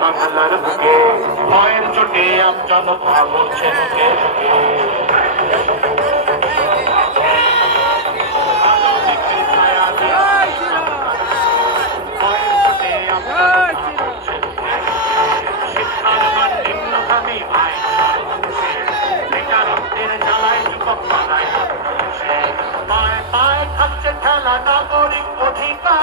বাংলার বুকে ভয়ের চোটে আমজনতা বলছে মুখে মুখে নাগরিক অধিকার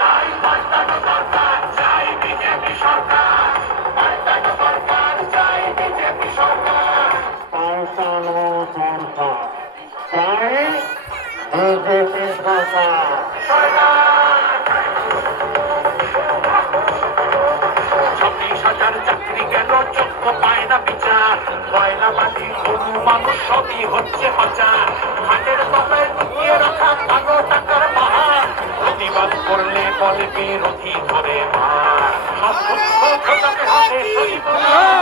তাই পাল্টানো দরকার চাই বিজেপি সরকার পাল্টানো দরকার চাই বিজেপি সরকার পাল্টানো দরকার চাই বিজেপি সরকার চাকরি গেল যোগ্য পায় না বিচার কয়লাবাদী গরু মানুষ সবই হচ্ছে পাচার হাটের তলায় লুকিয়ে রাখা কালো টাকার পাহাড় প্রতিবাদ করলে বলে বিরোধী ধরে মার সব দুঃখ খোঁজাতে হবে সইব না